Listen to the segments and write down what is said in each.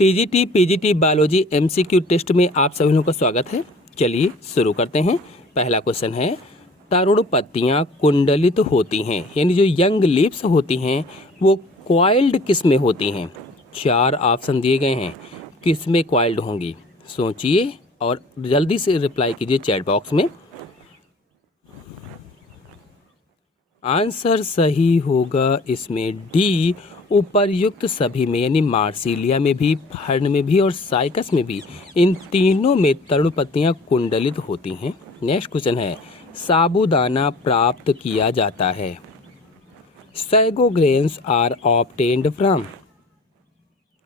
TGT PGT biology MCQ test में आप सभी लोगों का स्वागत है। चलिए शुरू करते हैं। पहला क्वेश्चन है, तरुण पत्तियां कुंडलित होती हैं, यानी जो यंग लीव्स होती हैं वो कॉइल्ड किस में होती हैं? 4 ऑप्शन दिए गए हैं, किस में कॉइल्ड होंगी? सोचिए और जल्दी से रिप्लाई कीजिए चैट बॉक्स में। आंसर सही होगा इसमें डी, उपर्युक्त सभी में, यानी मार्सिलिया में भी, फर्न में भी और साइकस में भी, इन तीनों में तरुण पत्तियां कुंडलित होती हैं। नेक्स्ट क्वेश्चन है, साबूदाना प्राप्त किया जाता है, sago grains are obtained from.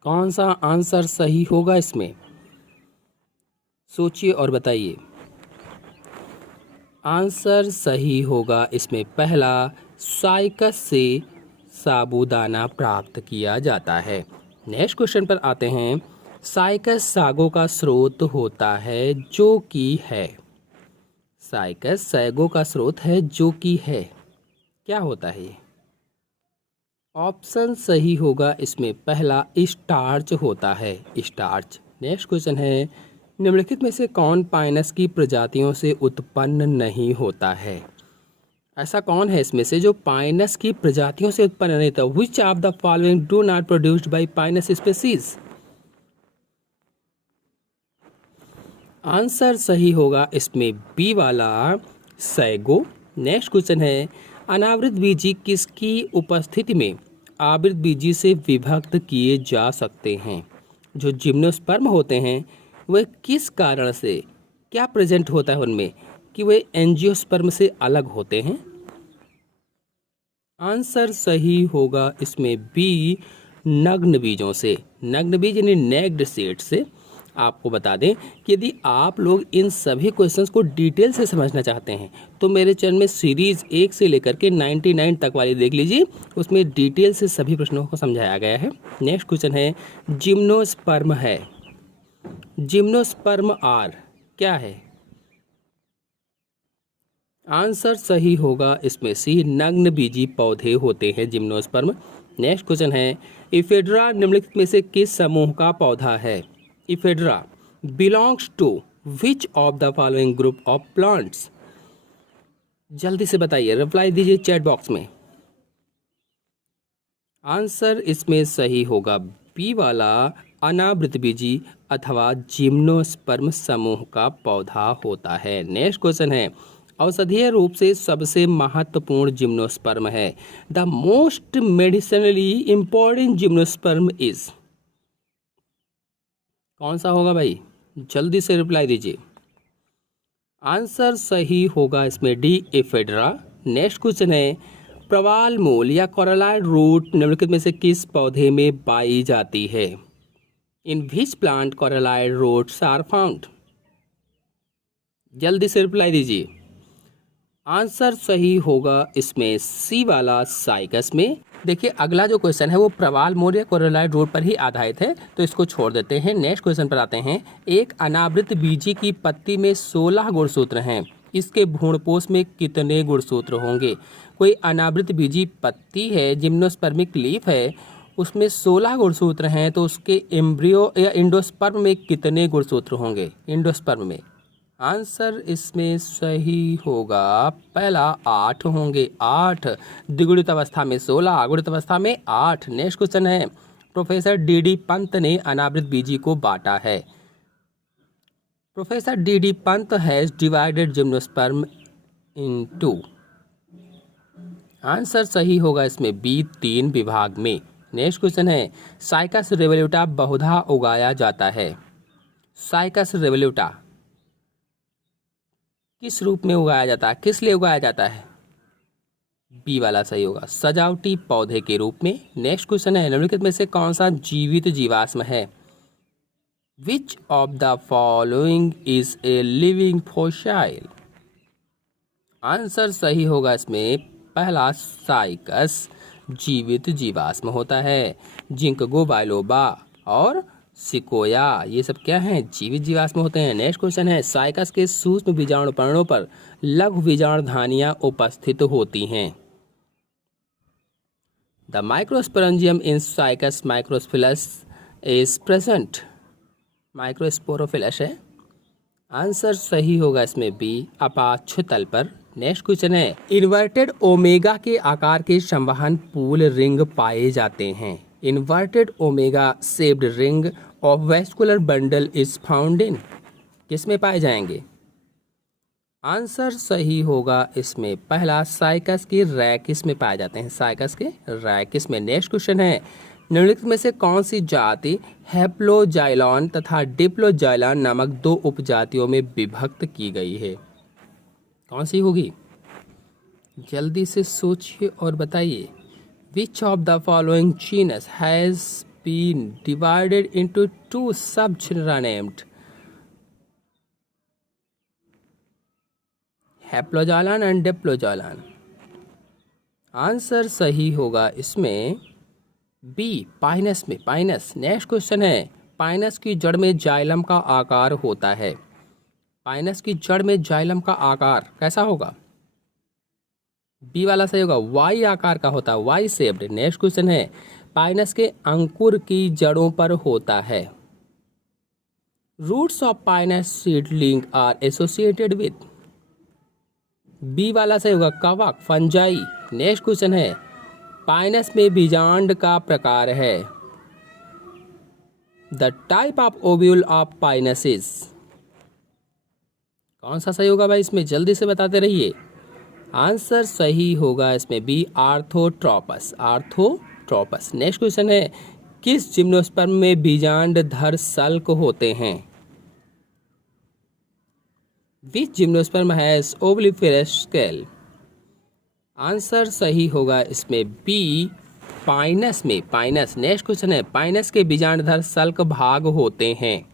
कौन सा आंसर सही होगा इसमें? सोचिए और बताइए। आंसर सही होगा इसमें पहला, साइकस से साबूदाना प्राप्त किया जाता है। नेक्स्ट क्वेश्चन पर आते हैं, साइकस सागो का स्रोत होता है जो कि है। साइकस सैगो का स्रोत है जो कि है, क्या होता है ये? ऑप्शन सही होगा इसमें पहला, स्टार्च होता है, स्टार्च। नेक्स्ट क्वेश्चन है, निम्नलिखित में से कौन पाइनस की प्रजातियों से उत्पन्न नहीं होता है? ऐसा कौन है इसमें से जो पाइनस की प्रजातियों से उत्पन्न नहीं होता? विच of the following do not produced by Pinus species? Answer सही होगा इसमें बी वाला, सैगो। नेक्स्ट क्वेश्चन है, अनावृत बीजी किसकी उपस्थिति में आवृत बीजी से विभक्त किए जा सकते हैं? जो जिम्नोस्पर्म होते हैं वे किस कारण से, क्या प्रेजेंट होता है उनमें कि वे एंजियोस्पर्म से अलग होते हैं? आंसर सही होगा इसमें बी, नग्न बीजों से। नग्न बीज यानी नेक्ड सीड से। आपको बता दें कि यदि आप लोग इन सभी क्वेश्चंस को डिटेल से समझना चाहते हैं तो मेरे चैनल में सीरीज 1 से लेकर के 99 तक वाली देख लीजिए, उसमें डिटेल से सभी प्रश्नों को समझाया गया है। नेक्स्ट क्वेश्चन है, जिम्नोस्पर्म है, जिम्नोस्पर्म आर क्या है? आंसर सही होगा इसमें सी, नग्न बीजी पौधे होते हैं जिम्नोस्पर्म। नेक्स्ट क्वेश्चन है, इफेड्रा निम्नलिखित में से किस समूह का पौधा है? Ephedra belongs to which of the following group of plants? जल्दी से बताइए, रिप्लाई दीजिए चैट बॉक्स में। आंसर इसमें सही होगा बी वाला, अनावृत बीजी अथवा जिम्नोस्पर्म समूह का पौधा होता है। नेक्स्ट क्वेश्चन है, औषधीय रूप से सबसे महत्वपूर्ण जिम्नोस्पर्म है, the most medicinally important gymnosperm is? कौन सा होगा भाई? जल्दी से रिप्लाई दीजिए। आंसर सही होगा इसमें डी, एफेड्रा। नेक्स्ट क्वेश्चन है, प्रवाल मूल या कोरलाइड रूट निम्नलिखित में से किस पौधे में पाई जाती है? In which plant coralloid roots are found? जल्दी से रिप्लाई दीजिए। आंसर सही होगा इसमें सी वाला, साइकस में। देखिए अगला जो क्वेश्चन है वो प्रवाल मूल या कोरलाइड रूट पर ही आधारित है, तो इसको छोड़ देते हैं। नेक्स्ट क्वेश्चन पर आते हैं, एक अनावृत बीजी की पत्ती में 16 गुणसूत्र हैं, इसके भ्रूणपोष में कितने गुणसूत्र होंगे? कोई अनावृत बीजी पत्ती है, जिम्नोस्पर्मिक लीफ है, उसमें 16 गुणसूत्र हैं, तो उसके एम्ब्रियो या इंडोस्पर्म में कितने गुणसूत्र होंगे? इंडोस्पर्म में। आंसर इसमें सही होगा पहला, 8 होंगे, 8। द्विगुणित अवस्था में 16, गुणित अवस्था में 8। नेक्स्ट क्वेश्चन है, प्रोफेसर डी पंत ने अनावृत बीजी को बांटा है। Professor D Pant has divided gymnosperm in 2। Answer सही होगा इसमें बी, 3 विभाग में। नेक्स्ट क्वेश्चन है, साइकस रेवोल्यूटा बहुधा उगाया जाता है। साइकस रेवोल्यूटा किस रूप में उगाया जाता है, किस लिए उगाया जाता है? बी वाला सही होगा, सजावटी पौधे के रूप में। नेक्स्ट क्वेश्चन है, निम्नलिखित में से कौन सा जीवित जीवाश्म है? विच of the following is a living fossil? Answer सही होगा इसमें पहला, साइकस जीवित जीवाश्म होता है। जिंकगो बाइलोबा और सिकोया, ये सब क्या हैं? जीवित जीवाश्म होते हैं। नेक्स्ट क्वेश्चन है, साइकस के सूक्ष्म बीजाणु पर्णों पर लघु बीजाणुधानियां उपस्थित होती हैं। The microsporangium in cycas microsporophylls is present. Microsporophylls है। आंसर सही होगा इसमें बी, अपाच्छ तल पर। नेक्स्ट क्वेश्चन है, इन्वर्टेड ओमेगा के आकार के संवहन पूल रिंग पाए जाते हैं। Inverted omega shaped ring of vascular bundle is found in, किस में पाए जाएंगे? आंसर सही होगा इसमें पहला, साइकस की रैकिस में पाए जाते हैं। साइकस के रैकिस में। नेक्स्ट क्वेश्चन है, निम्नलिखित में से कौन सी जाति हैप्लोजाइलॉन तथा डिप्लोजाइलॉन नामक दो उपजातियों में विभक्त की गई है? कौन सी होगी? जल्दी से सोचिए और बताइए। Which of the following genus has been divided into two sub genera named haploxylon and diploxylon? Answer सही होगा इसमें बी, पाइनस में। पाइनस। नेक्स्ट क्वेश्चन है, पाइनस की जड़ में जाइलम का आकार होता है। पाइनस की जड़ में जाइलम का आकार कैसा होगा? बी वाला सही होगा, वाई आकार का होता है, वाई शेप्ड। नेक्स्ट क्वेश्चन है, पाइनस के अंकुर की जड़ों पर होता है। Roots of pinus seedling are associated with, B वाला सही होगा, कवक, फंजाई। नेक्स्ट क्वेश्चन है, पाइनस में बीजांड का प्रकार है। The type of ovule of pinus is, कौन सा सही होगा भाई इसमें? जल्दी से बताते रहिए। आंसर सही होगा इसमें बी, आर्थोट्रोपस। आर्थोट्रोपस। नेक्स्ट क्वेश्चन है, किस जिम्नोस्पर्म में बीजांड धर सल्क होते हैं? विच जिम्नोस्पर्म हैज ओवलिफेरस स्केल? आंसर सही होगा इसमें बी, पाइनस में। पाइनस। नेक्स्ट क्वेश्चन है, पाइनस के बीजांडधर सल्क भाग होते हैं।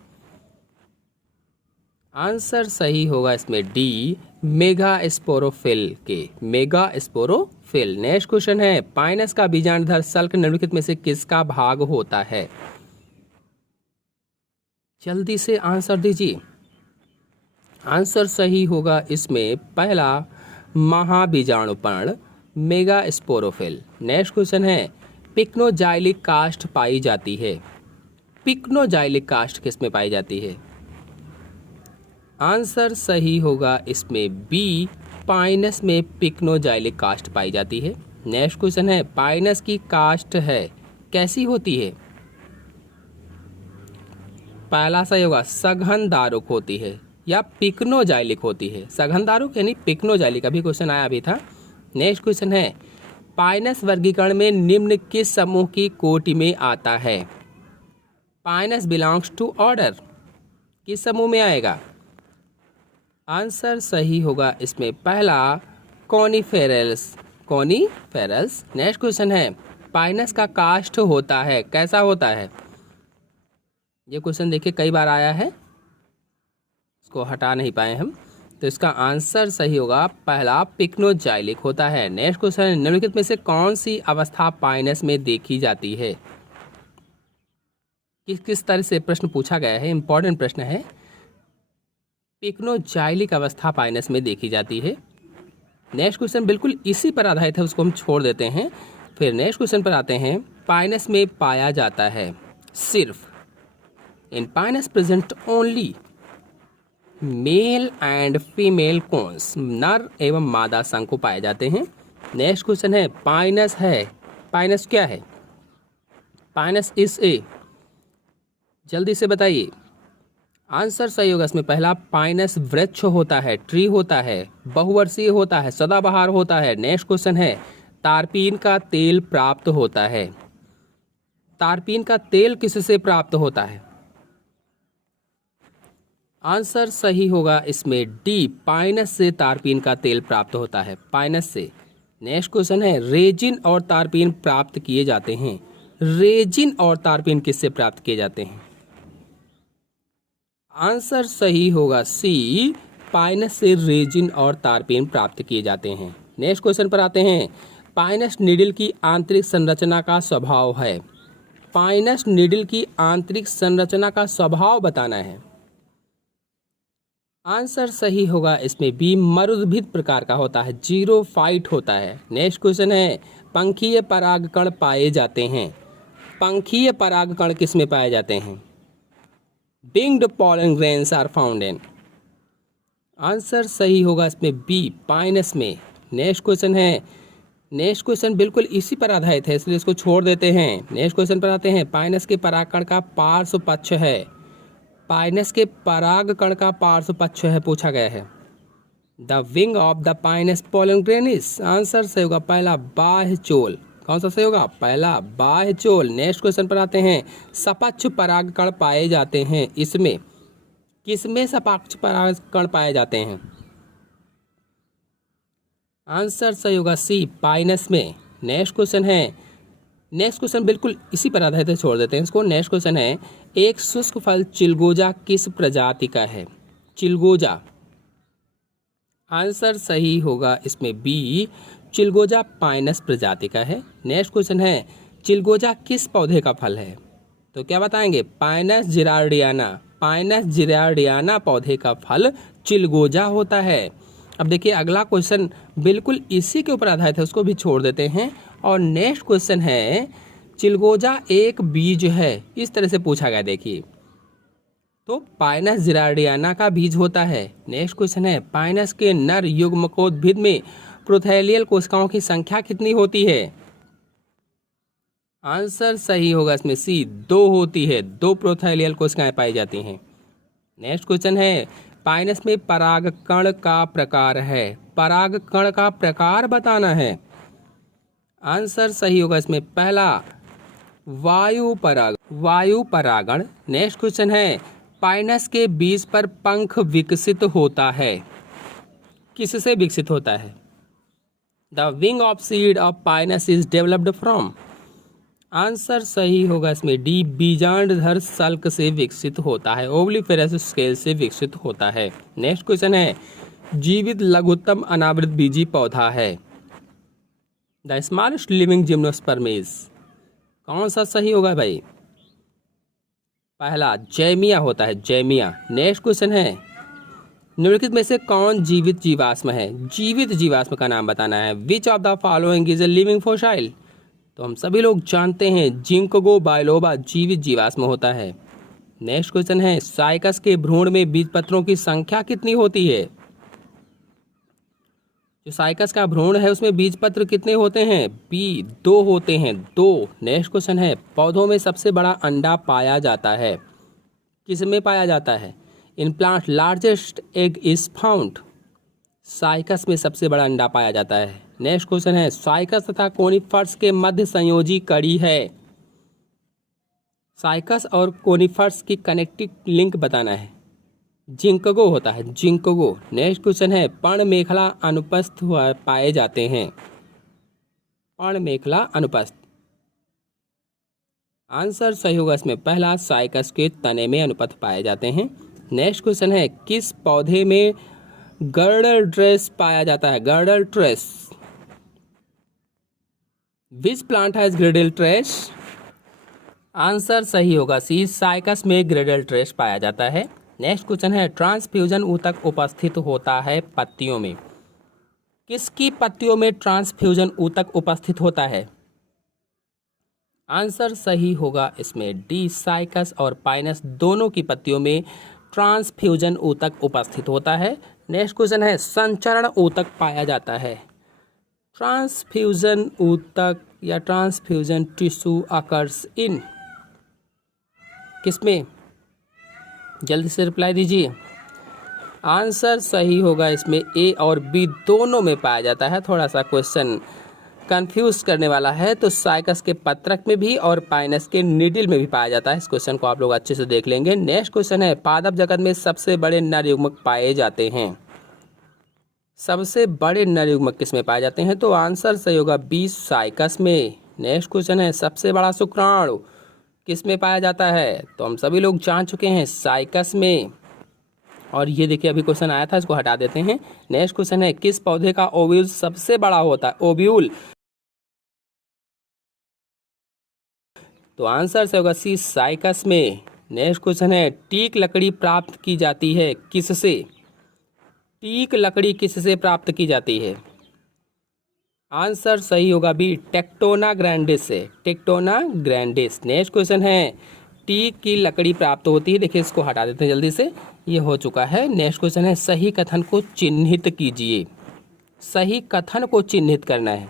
आंसर सही होगा इसमें डी, मेगास्पोरोफिल के। मेगास्पोरोफिल। नेक्स्ट क्वेश्चन है, पाइनस का बीजांडधर सल्क निम्नलिखित में से किसका भाग होता है? जल्दी से आंसर दीजिए। आंसर सही होगा इसमें पहला, महाबीजाणुपर्ण, मेगास्पोरोफिल। नेक्स्ट क्वेश्चन है, पिक्नोजाइलिक कास्ट पाई जाती है। पिक्नोजाइलिक कास्ट किस में पाई जाती है? आंसर सही होगा इसमें बी, पाइनस में पिक्नोजाइलिक कास्ट पाई जाती है। नेक्स्ट क्वेश्चन है, पाइनस की कास्ट है कैसी होती है? पहला सही होगा, सघन दारुक होती है या पिक्नोजाइलिक होती है। सघन दारुक यानी पिक्नोजाइलिक, अभी क्वेश्चन आया अभी था। नेक्स्ट क्वेश्चन है, पाइनस वर्गीकरण में निम्न किस समूह की कोटि में आता है? पाइनस बिलोंग्स टू ऑर्डर, किस समूह में आएगा? आंसर सही होगा इसमें पहला, कॉनिफेरल्स। कॉनिफेरल्स। नेक्स्ट क्वेश्चन है, पाइनस का कास्ट होता है कैसा होता है? ये क्वेश्चन देखिए कई बार आया है, इसको हटा नहीं पाए हम, तो इसका आंसर सही होगा पहला, पिक्नोजाइलिक होता है। नेक्स्ट क्वेश्चन है, निम्नलिखित में से कौन सी अवस्था पाइनस में देखी जाती है? किस तरह से प्रश्न पूछा गया है, इंपॉर्टेंट प्रश्न है। पिक्नोजाइलिक अवस्था पाइनस में देखी जाती है। नेक्स्ट क्वेश्चन बिल्कुल इसी पर आधारित है, उसको हम छोड़ देते हैं। फिर नेक्स्ट क्वेश्चन पर आते हैं, पाइनस में पाया जाता है सिर्फ, in pinus present only male and female cones, नर एवं मादा शंकु पाए जाते हैं। नेक्स्ट क्वेश्चन है, पाइनस है, पाइनस क्या है? पाइनस इज ए, जल्दी से बताइए। आंसर सही होगा इसमें पहला, पाइनस वृक्ष होता है, ट्री होता है, बहुवर्षीय होता है, सदाबहार होता है। नेक्स्ट क्वेश्चन है, तारपीन का तेल प्राप्त होता है। तारपीन का तेल किससे प्राप्त होता है? आंसर सही होगा इसमें डी, पाइनस से तारपीन का तेल प्राप्त होता है, पाइनस से। नेक्स्ट क्वेश्चन है, रेजिन और तारपीन प्राप्त किए जाते हैं। रेजिन और तारपीन किससे प्राप्त किए जाते हैं? आंसर सही होगा सी, पाइनस से रेजिन और तारपीन प्राप्त किए जाते हैं। नेक्स्ट क्वेश्चन पर आते हैं, पाइनस नीडल की आंतरिक संरचना का स्वभाव है। पाइनस नीडल की आंतरिक संरचना का स्वभाव बताना है। आंसर सही होगा इसमें बी, मरुद्भिद प्रकार का होता है, जीरोफाइट होता है। नेक्स्ट क्वेश्चन है, पंखीय परागकण पाए जाते हैं। पंखीय परागकण किस में पाए जाते हैं? Winged pollen grains are found in. Answer सही होगा इसमें बी, पाइनस में। नेक्स्ट क्वेश्चन है, नेक्स्ट क्वेश्चन बिल्कुल इसी पर आधारित है, इसलिए इसको छोड़ देते हैं। नेक्स्ट क्वेश्चन पर आते हैं। पाइनस के परागकण का पार्श्व पक्ष है, पाइनस के परागकण का पार्श्व पक्ष है पूछा गया है। The wing of the Pinus pollen grain is. Answer सही होगा पहला, बाह्य चोल। कौन सा सही होगा? पहला, बाह्य चोल। नेक्स्ट क्वेश्चन पर आते हैं। सपक्ष परागकण पाए जाते हैं इसमें, किसमें सपक्ष परागकण पाए जाते हैं? आंसर सही होगा सी, पाइनस में। नेक्स्ट क्वेश्चन है, नेक्स्ट क्वेश्चन बिल्कुल इसी पर आधारित है, छोड़ देते हैं इसको। नेक्स्ट क्वेश्चन है, एक शुष्क फल चिलगोजा किस प्रजाति का है? चिलगोजा। आंसर सही होगा इसमें बी, चिलगोजा पाइनस प्रजाति का है। नेक्स्ट क्वेश्चन है, चिलगोजा किस पौधे का फल है? तो क्या बताएंगे? पाइनस जिरार्डियाना। पाइनस जिरार्डियाना पौधे का फल चिलगोजा होता है। अब देखिए अगला क्वेश्चन बिल्कुल इसी के ऊपर आधारित है, उसको भी छोड़ देते हैं। और नेक्स्ट क्वेश्चन है, चिलगोजा एक बीज है, इस तरह से पूछा गया। देखिए तो पाइनस जिरार्डियाना का बीज होता है। नेक्स्ट क्वेश्चन है, पाइनस के नर युग्मकोद्भिद में प्रोथैलियल कोशिकाओं की संख्या कितनी होती है? आंसर सही होगा इसमें सी, 2 होती है। 2 प्रोथैलियल कोशिकाएं पाई जाती हैं। नेक्स्ट क्वेश्चन है, पाइनस में परागकण का प्रकार है, परागकण का प्रकार बताना है। आंसर सही होगा इसमें पहला, वायु परागण। नेक्स्ट क्वेश्चन है, पाइनस के बीज पर पंख विकसित होता है, किससे विकसित होता है? The wing of seed of pinus is developed from. Answer सही होगा इसमें डी, बीजांडधर सल्क से विकसित होता है, ओवलिफेरस स्केल से विकसित होता है। नेक्स्ट क्वेश्चन है, जीवित लघुत्तम अनावृत बीजी पौधा है। The smallest living gymnosperm is. कौन सा सही होगा भाई? पहला, जैमिया होता है, जैमिया। नेक्स्ट क्वेश्चन है, निम्नलिखित में से कौन जीवित जीवाश्म है? जीवित जीवाश्म का नाम बताना है। विच of the following is a living fossil? तो हम सभी लोग जानते हैं जिंकगो बाइलोबा जीवित जीवाश्म होता है। नेक्स्ट क्वेश्चन है, साइकस के भ्रूण में बीजपत्रों की संख्या कितनी होती है? जो साइकस का भ्रूण है उसमें बीजपत्र कितने होते हैं? बी, 2 होते हैं, 2। नेक्स्ट क्वेश्चन है, पौधों में सबसे बड़ा अंडा पाया जाता है, किसमें पाया जाता है? In plant largest egg is found. Cycas में सबसे बड़ा अंडा पाया जाता है। नेक्स्ट क्वेश्चन है, साइकस तथा कोनिफर्स के मध्य संयोजी कड़ी है। साइकस और कोनिफर्स की कनेक्टिव लिंक बताना है। जिंकगो होता है, जिंकगो। नेक्स्ट क्वेश्चन है, पर्ण मेखला अनुपस्थ पाए जाते हैं। पर्ण मेखला अनुपस्थ। आंसर सही होगा इसमें पहला, साइकस के तने में अनुपस्थ पाए जाते हैं। नेक्स्ट क्वेश्चन है, किस पौधे में गर्डल ट्रेस पाया जाता है? Girdle trace. Which plant has Gradle trace? Answer सही होगा सी, साइकस में ग्रेडल ट्रेस पाया जाता है। नेक्स्ट क्वेश्चन है, ट्रांसफ्यूजन ऊतक उपस्थित होता है पत्तियों में। किसकी पत्तियों में ट्रांसफ्यूजन ऊतक उपस्थित होता है? आंसर सही होगा इसमें डी, साइकस और पाइनस दोनों की पत्तियों में ट्रांसफ्यूजन ऊतक उपस्थित होता है। नेक्स्ट क्वेश्चन है, संचरण ऊतक पाया जाता है। ट्रांसफ्यूजन ऊतक या ट्रांसफ्यूजन टिश्यू अकर्स इन, किसमें? जल्दी से रिप्लाई दीजिए। आंसर सही होगा इसमें ए और बी दोनों में पाया जाता है। थोड़ा सा क्वेश्चन कंफ्यूज करने वाला है, तो साइकस के पत्रक में भी और पाइनस के नीडल में भी पाया जाता है। इस क्वेश्चन को आप लोग अच्छे से देख लेंगे। नेक्स्ट क्वेश्चन है, पादप जगत में सबसे बड़े नर युग्मक पाए जाते हैं। सबसे बड़े नर युग्मक किस में पाए जाते हैं? तो आंसर सही होगा बी, साइकस में। नेक्स्ट क्वेश्चन है, सबसे बड़ा शुक्राणु किस में पाया जाता है? तो हम सभी लोग जान चुके हैं साइकस में। और ये देखिए अभी क्वेश्चन आया था, इसको हटा देते हैं। नेक्स्ट क्वेश्चन है, किस पौधे का ओव्यूल सबसे बड़ा होता है? ओव्यूल। तो आंसर से होगा सी, साइकस में। नेक्स्ट क्वेश्चन है, टीक लकड़ी प्राप्त की जाती है किससे? टीक लकड़ी किससे प्राप्त की जाती है? आंसर सही होगा बी, टेक्टोना ग्रैंडिस से, टेक्टोना ग्रैंडिस। नेक्स्ट क्वेश्चन है, टीक की लकड़ी प्राप्त होती है। देखिए इसको हटा देते हैं जल्दी से, ये हो चुका है। नेक्स्ट क्वेश्चन है, सही कथन को चिन्हित कीजिए। सही कथन को चिन्हित करना है।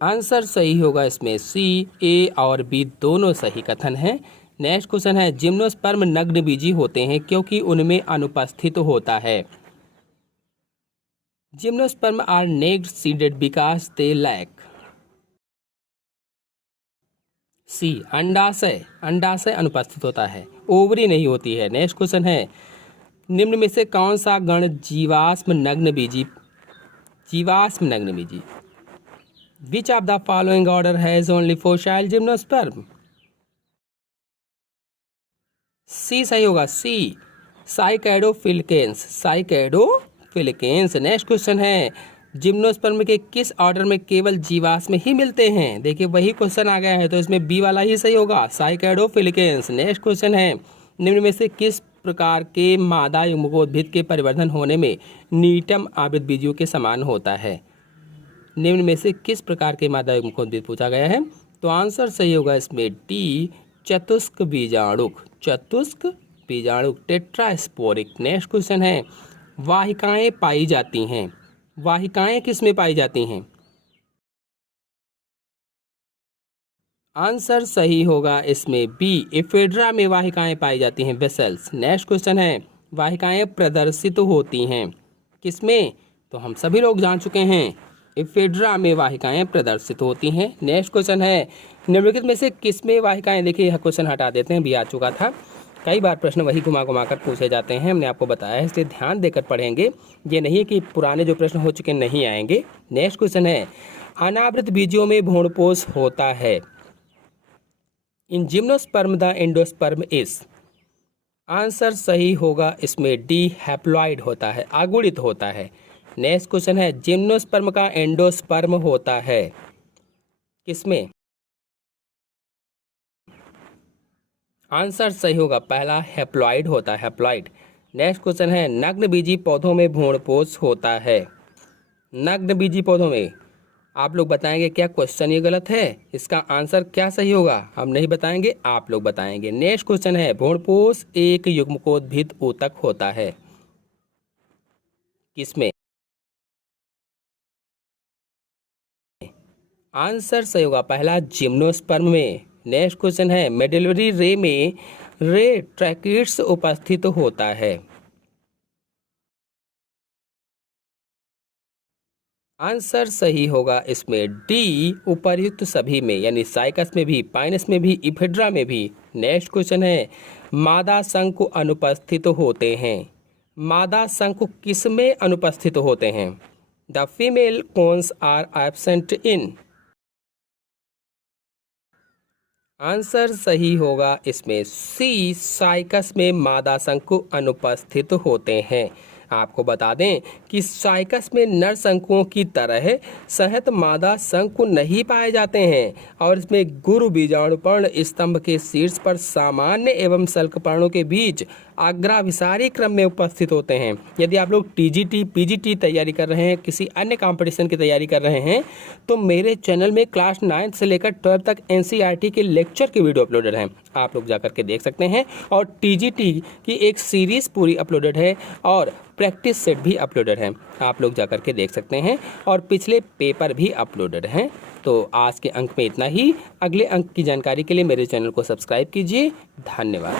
आंसर सही होगा इसमें सी, ए और बी दोनों सही कथन हैं। नेक्स्ट क्वेश्चन है, जिम्नोस्पर्म नग्नबीजी होते हैं क्योंकि उनमें अनुपस्थित होता है। Gymnosperm are naked seeded because they lack. C, अंडाशय, अंडाशय अनुपस्थित होता है, ओवरी नहीं होती है। नेक्स्ट क्वेश्चन है, निम्न में से कौन सा गण जीवाश्म नग्नबीजी, जीवाश्म नग्नबीजी, which of the following order has only fossil gymnosperm. C सही होगा, C, cycadofilicales, cycadofilicales. Next question है, जिम्नोस्पर्म के किस ऑर्डर में केवल जीवाश्म ही मिलते हैं। देखिए वही क्वेश्चन आ गया है, तो इसमें बी वाला ही सही होगा, साइकैडोफिलिकेंस। नेक्स्ट क्वेश्चन है, निम्न में से किस प्रकार के मादा युग्मकोद्भिद के परिवर्धन होने में नीटम आवृत बीजियों के समान होता है। निम्न में से किस प्रकार के मादा युग्मकोद्भिद पूछा गया है, तो आंसर सही होगा इसमें डी, चतुष्क बीजाणुक, चतुष्क बीजाणुक, टेट्रास्पोरिक। नेक्स्ट क्वेश्चन है, वाहिकाएं पाई जाती हैं। वाहिकाएं किस में पाई जाती हैं। आंसर सही होगा इसमें बी, एफेड्रा में वाहिकाएं पाई जाती हैं, वेसल्स। नेक्स्ट क्वेश्चन है, वाहिकाएं प्रदर्शित होती हैं किसमें, तो हम सभी लोग जान चुके हैं, एफेड्रा में वाहिकाएं प्रदर्शित होती हैं। नेक्स्ट क्वेश्चन है, निम्नलिखित में से किसमें वाहिकाएं, देखिए यह क्वेश्चन हटा देते हैं, भी आ चुका था। कई बार प्रश्न वही घुमा घुमा कर पूछे जाते हैं, हमने आपको बताया है, इसलिए ध्यान देकर पढ़ेंगे। ये नहीं कि पुराने जो प्रश्न हो चुके नहीं आएंगे। नेक्स्ट क्वेश्चन है, अनावृत बीजों में भ्रूणपोष होता है। इन gymnosperm the endosperm is. Answer सही होगा इसमें डी, हैप्लॉइड होता है, आगुणित होता है। नेक्स्ट क्वेश्चन है, जिम्नोस्पर्म का एंडोस्पर्म होता है किसमें। आंसर सही होगा पहला, हैप्लॉइड होता है, हैप्लॉइड। नेक्स्ट क्वेश्चन है, नग्नबीजी पौधों में भ्रूणपोष होता है। नग्नबीजी पौधों में, आप लोग बताएंगे क्या क्वेश्चन ये गलत है, इसका आंसर क्या सही होगा, हम नहीं बताएंगे, आप लोग बताएंगे। नेक्स्ट क्वेश्चन है, भ्रूणपोष एक युग्मकोद्भिद ऊतक होता है किसमें। आंसर सही होगा पहला, जिम्नोस्पर्म में। नेक्स्ट क्वेश्चन है, मेडुलरी रे में रे ट्रैकिट्स उपस्थित होता है। आंसर सही होगा इसमें डी, उपर्युक्त सभी में, यानी साइकस में भी, पाइनस में भी, इफेड्रा में भी। नेक्स्ट क्वेश्चन है, मादा शंकु अनुपस्थित होते हैं। मादा शंकु किस में अनुपस्थित होते हैं। The female cones are absent in. Answer सही होगा इसमें सी, साइकस में मादा शंकु अनुपस्थित होते हैं। आपको बता दें कि साइकस में नर शंकुओं की तरह सहत मादा शंकु नहीं पाए जाते हैं और इसमें गुरु बीजाणुपर्ण स्तंभ के शीर्ष पर सामान्य एवं सल्कपर्णों के बीच अग्राभिसारी क्रम में उपस्थित होते हैं। यदि आप लोग टीजीटी पीजीटी तैयारी कर रहे हैं, किसी अन्य कंपटीशन की तैयारी कर रहे हैं, तो मेरे चैनल में क्लास 9 से लेकर 12 तक एनसीईआरटी के लेक्चर की वीडियो अपलोडेड हैं, आप लोग जाकर के देख सकते हैं। और टीजीटी की एक सीरीज पूरी अपलोडेड है और प्रैक्टिस सेट भी अपलोडेड है, आप लोग जाकर के देख सकते हैं। और पिछले पेपर भी अपलोडेड हैं। तो आज के अंक में इतना ही। अगले अंक की जानकारी के लिए मेरे चैनल को सब्सक्राइब कीजिए। धन्यवाद।